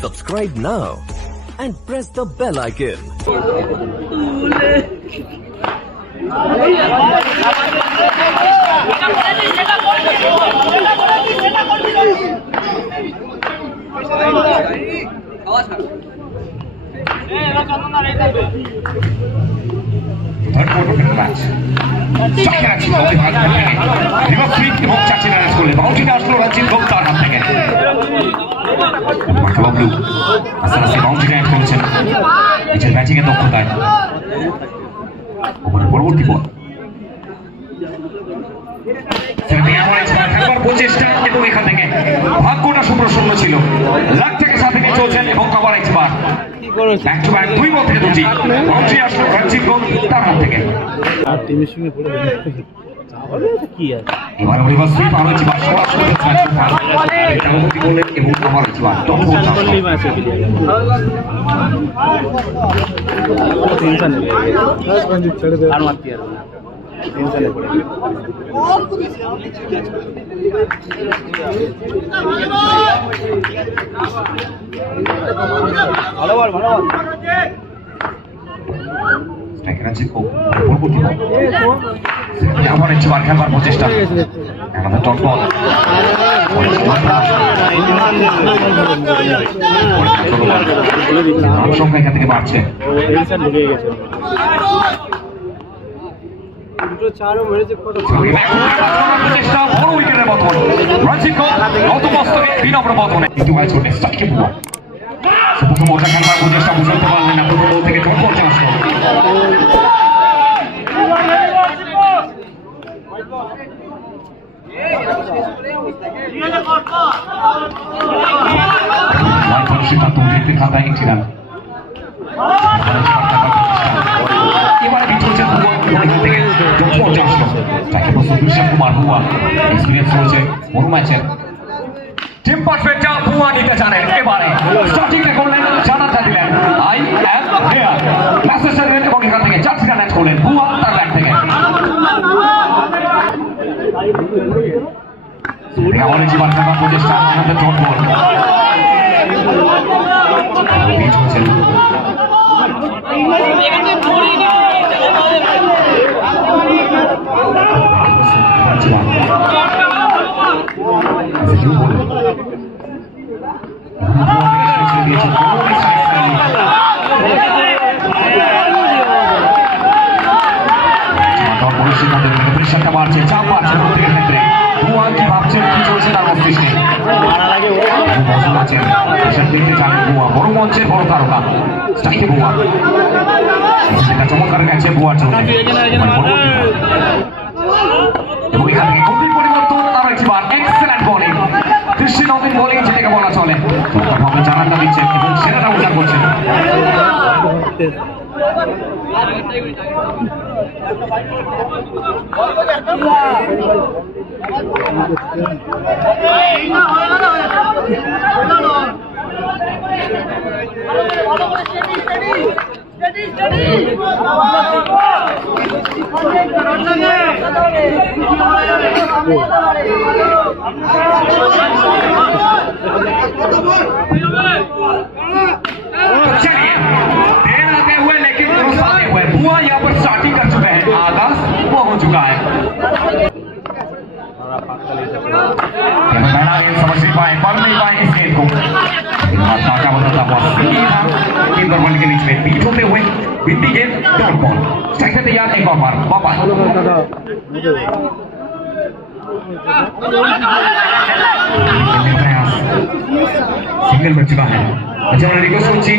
Subscribe now and press the bell icon. Third quarter of the match. Second action of the match. Reverse sweep এবং চাচি manage করলে বাউন্ডারিতে আসলো রঞ্জিত ভোগ তার হাত থেকে। বাবলু আস্তে আস্তে বাউন্ডারি অ্যাড করেছেন নিজের ব্যাটিংয়ের দক্ষতায়। ওভারের পরবর্তী বল খেলবার প্রচেষ্টা এবং এখান থেকে ভাগ্যটা সুপ্রসন্ন ছিল। লাখ থেকে সাথে নিয়ে চলছেন এবং কভার একবার ব্যাক টু ব্যাক দুই বল থেকে দুটি বাউন্ডারি আসলো রঞ্জিত ভোগ তার হাত থেকে। এবার রিভার্স সুইপ আর হচ্ছে এবং আমার হচ্ছে পরবর্তী আমার হচ্ছে বার খেলবার প্রচেষ্টা আমাদের ডট বল সংখ্যা এখান থেকে বাড়ছে। প্রথম ওটা খেলবার প্রচেষ্টা বুঝতে পারলেন না, প্রথম বল থেকে ডট বল আসলো। সিদ্ধান্ত ব্যক্তির খাতায় ছিলেন এবারে বিচলছে কুমার ভুয়া এক্সপিরিয়েন্স রয়েছে বড় ম্যাচের টিম পারফেক্টটা ভুয়া নিতে জানেন। এবারে স্টার্টিংটা করলেন জানাতে দিলেন আই অ্যাম হিয়ার মেসেজ দিলেন এবং এখান থেকে চার ফিগার ম্যাচ করলেন ভুয়া তার ব্যাট থেকে। এবারে জীবন খেলার প্রচেষ্টা আমাদের ডট বল প্রেশারটা বাড়ছে, চাপ বাড়ছে প্রত্যেকের ক্ষেত্রে। ভুয়া কি ভাবছেন, কি চলছে তার মস্তিষ্কে প্রেশার দিতে জানেন ভুয়া বড় মঞ্চের বড় তারকা স্ট্রাইকে ভুয়া চমৎকার গেছে ভুয়ার জন্য এবং এখান থেকে গভীর পরিবর্তন আরো একবার এক্সেলেন্ট বোলিং দৃষ্টিনন্দন বোলিং যেটাকে বলা চলে ভাবে জানাটা দিচ্ছেন এবং সেরাটা উদ্ধার করছেন। बुआ यहाँ पर स्टार्टिंग कर चुका है, आगाज वो हो चुका है। समझ नहीं पाए, पढ़ नहीं पाए इस गेम को। क्या बताता हुआ तीन बॉल के बीच में बीट होते हुए बिंदी गेंद डॉट बॉल स्ट्राइक से तैयार एक और बार वापस सिंगल बच चुका है। अच्छा আমরা রিকোয়েস্ট করছি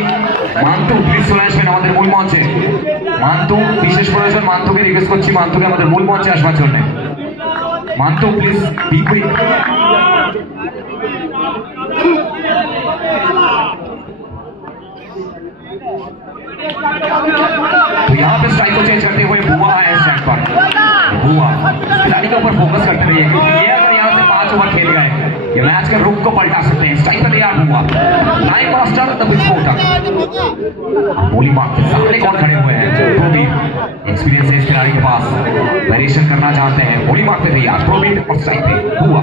মান্তু প্লিজ চলে আসবেন আমাদের মূল মঞ্চে। মান্তু বিশেষ প্রয়োজন, মান্তুকে রিকোয়েস্ট করছি মান্তুকে আমাদের মূল মঞ্চে আসবার জন্য। মান্তু প্লিজ বি কুইক। तो यहाँ पे स्ट्राइक को चेंज करते हुए बुआ है स्ट्राइक पर। बुआ खिलाड़ी के ऊपर फोकस करते रहिए, ये अगर यहाँ से 5 ओवर खेल गए ये मैच के रुख को पलटा सकते हैं। स्ट्राइक पर तैयार हुआ लाइन मास्टर द विस्फोटक बोली मार्क के सामने कौन खड़े हुए हैं, प्रोबीट एक्सपीरियंस है इस खिलाड़ी के पास, वेरिएशन करना चाहते हैं। बोली मार्क पे तैयार प्रोबीट और स्ट्राइक पे हुआ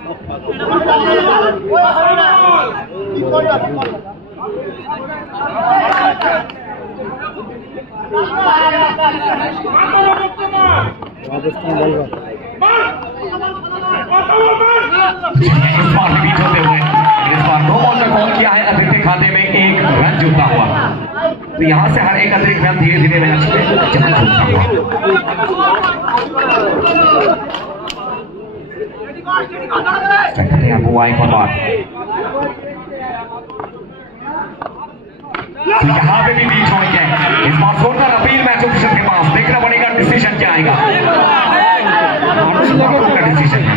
इस बार रिपीट होते हुए इस बार 9 बॉल का कॉल किया है अतिरिक्त खाते में 1 रन जुड़ता हुआ। तो यहां से हर एक अतिरिक्त रन धीरे धीरे मैच में जमा जुड़ता हुआ। हुआ एक और बार, तो यहाँ पे भी बीच हो गया। इस बार छोड़कर अपील मैच ऑफिसर के पास देखना पड़ेगा डिसीजन क्या आएगा। का डिसीजन है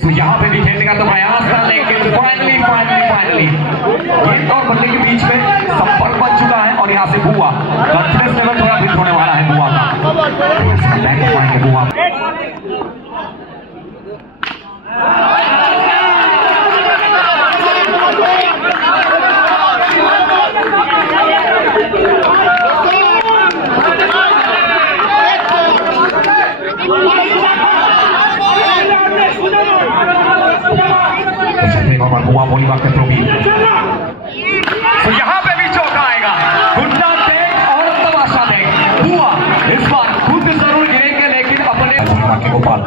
तो यहाँ पे भी खेलने का तो प्रयास था, लेकिन फाइनली गेंद और बल्ले के बीच में संपर्क बन चुका है और यहाँ से बुआ कॉन्फिडेंस लेवल थोड़ा बिल्ड होने वाला है बुआ का। बुआ हुआ बोली बात है तो यहाँ पे भी चौका आएगा। गुड्डा देख और तमाशा देख, हुआ इस बार खुद जरूर गिरेंगे लेकिन अपने Gopal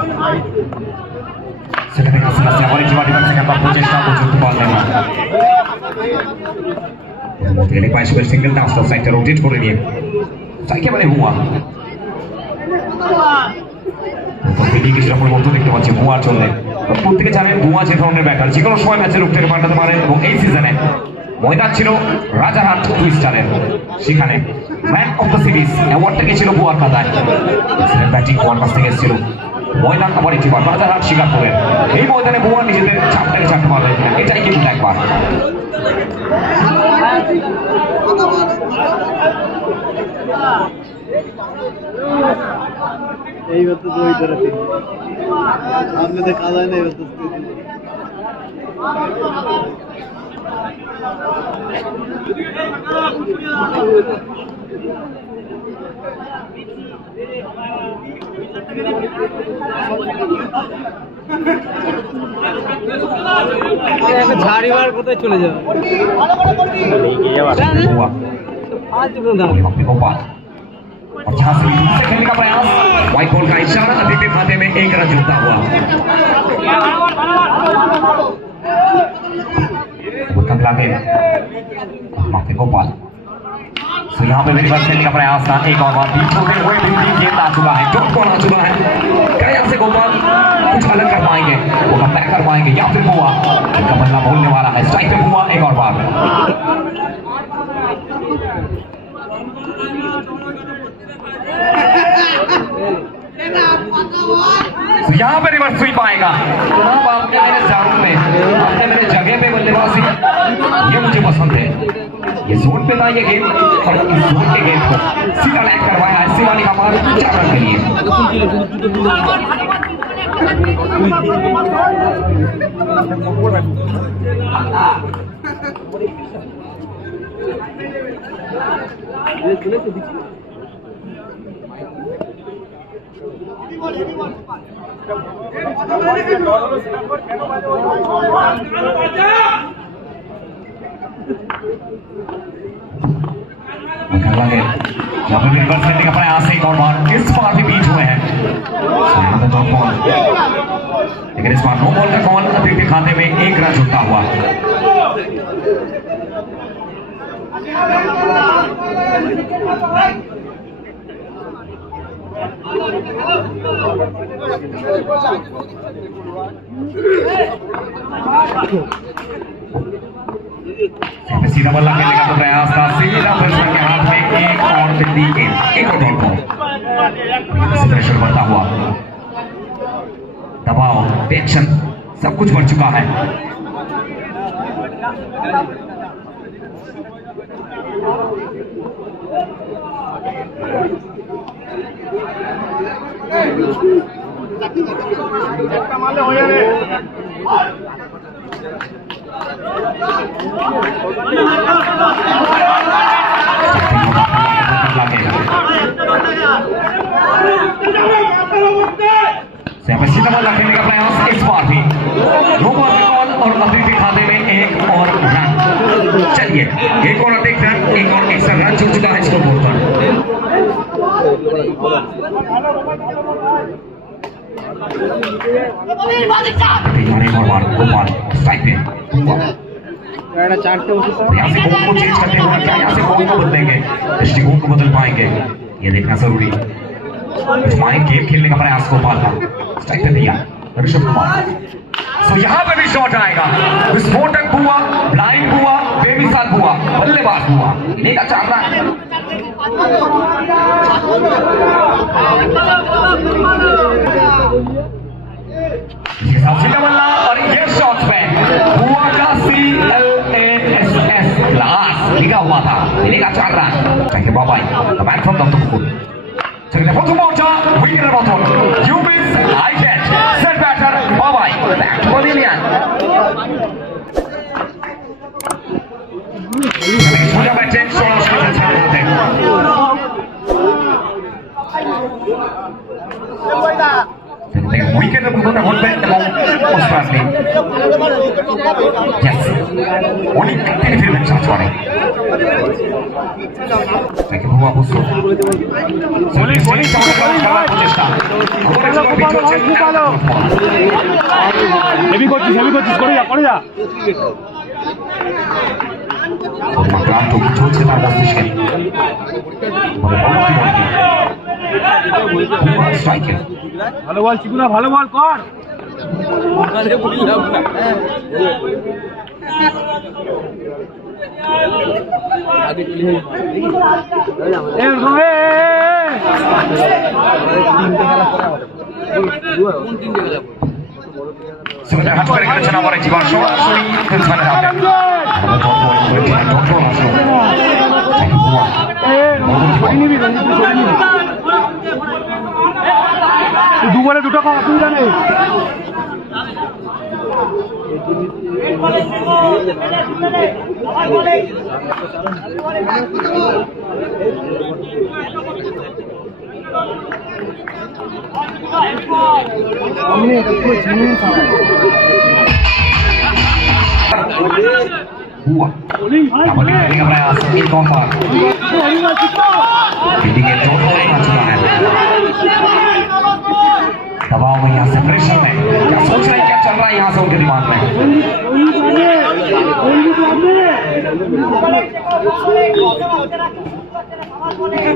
single dance side rotate করে নিয়ে একেবারে হুয়া কিছুটা পরিবর্তন দেখতে পাচ্ছি বুয়ার জন্য। প্রত্যেকে জানেন বুয়া যে ধরনের ব্যাটার যে কোনো সময় ম্যাচে রূপ থেকে পাল্টাতে পারেন এবং এই সিজনে ময়দান ছিল রাজারহাট টুইস্টারের, সেখানে ম্যান অফ দ্য সিরিজ অ্যাওয়ার্ডটা গেছিল বুয়ার খাতায়। ব্যাটিং বুয়ার কাছ থেকে এসেছিল, ময়দান আবার একটি বার রাজারহাট শিকারপুরের। এই ময়দানে বুয়া নিজেদের চাপটাকে চাপতে পারবেন কিনা এটাই কিন্তু একবার। এই বাত তো দুই तरह थी आपने देखा था नहीं बात तो झाड़ी मार कोথায় চলে যাবে और जहां से खेलने का प्रयास, व्हाइट बॉल का इशारा, अतिरिक्त खाते में 1 रन जुड़ता हुआ। गोपाल तो यहाँ पे मेरी बात खेलने का प्रयास था, एक और बार बीच होते हुए भी गेंद आ चुका है, डॉट बॉल आ चुका है। क्या यहाँ से गोपाल कुछ अलग कर पाएंगे, वो बैक कर पाएंगे या फिर हुआ उनका बल्ला बोलने वाला है। स्ट्राइक पे हुआ एक और बार, तो यहाँ पे रिवर्स स्वीप आएगा। जनाब आपने मेरे जान में आपने मेरे जगह पे बल्लेबाजी, ये मुझे पसंद है। ये जोन पे था ये गेंद और इस जोन के गेंद को सीधा लैंड करवाया है शिवानी का मार 4 रन के लिए। रिवर्स करने का प्रयास एक और बार, इस बार भी बीच हुए हैं लेकिन इस बार 9 बॉल का कॉल अतिरिक्त खाते में 1 रन जुड़ता हुआ। सीधा बल्ला खेलने का तो प्रयास था, सीधा बैट्समैन के हाथ में एक और बिंदी गेंद, एक और डॉट बॉल। प्रेशर बढ़ता हुआ, दबाव, टेंशन सब कुछ बढ़ चुका है। सीधा बल्ला खेलने का प्रयास इस बार भी नो बॉल बॉल और अफ्रीदी खाते में एक और रन। चलिए एक और अधिक रन, एक और एक्स्ट्रा रन जुड़ चुका है स्कोर बोर्ड पर। यहाँ से बॉल को चेंज करते हुए क्या यहाँ से बॉल को बदलेंगे, दृष्टिकोण को बदल पाएंगे, ये देखना जरूरी। माइंड गेम खेलने का प्रयास गोपाल का स्ट्राइक पे दिया ऋषभ कुमार। सो यहाँ पे भी शॉट आएगा, विस्फोटक हुआ, ब्लाइंड हुआ, बेमिसाल हुआ, बल्लेबाज हुआ, इन्हीं का चाल रहा है। इसके साथ सीधा बल्ला और ये शॉट पे हुआ का CLASS क्लास लिखा हुआ था, इन्हीं का चाल रहा है। चाहिए बाबा the man from Dr. Second photo motor, wicket at bottom. You miss, I catch. Set batter, bye-bye. Back to Pavilion. Sudah baca, soal sudah selesai. Wicket at bottom, one bend among Australia. Yes. Only 10 feet charge on it. Thank you, Abuso. Heavy করছিস করে যা চলছে তার মস্তিষ্কে ভালো বল চিকুনা, ভালো বল কর। sebentar hancur dari rencana para jiwa suri dan sana ada দুবারে দুটো কম অসুবিধা নেই। हुआ कबड्डी खेलने का प्रयास एक और बार फील्डिंग के चोट होने का चुका है। दबाव में यहाँ से प्रेशर में क्या सोच रहे हैं, क्या चल रहा है यहाँ से उनके दिमाग में।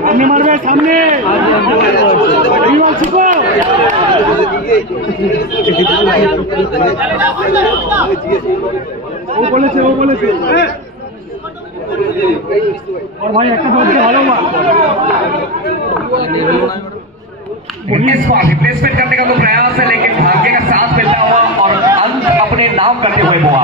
সামনে মারবে, সামনে ও বলেছে और भाई একটা ধরতে ভালো না। इस बार रिप्लेसमेंट करने का तो प्रयास है, लेकिन भाग्य का साथ मिलता हुआ और अंत अपने नाम करते हुए हुआ।